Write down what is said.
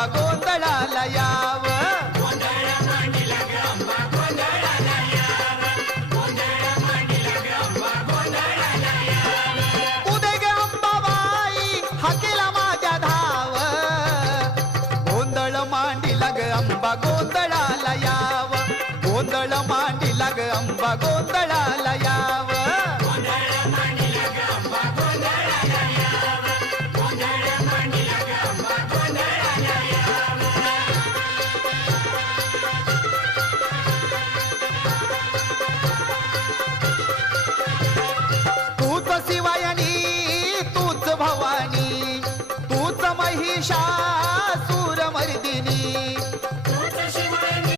अंबा गोंधळाला याव. उदे ग अंबाबाई हाकेला माझ्या धाव. गोंधळ मांडीला ग अंबा गोंधळाला याव. गोंधळ मांडीला ग अंबा गोंधळाला याव. तूच शिवायणी तूच भवानी तूच महिषासूर मर्दिनी.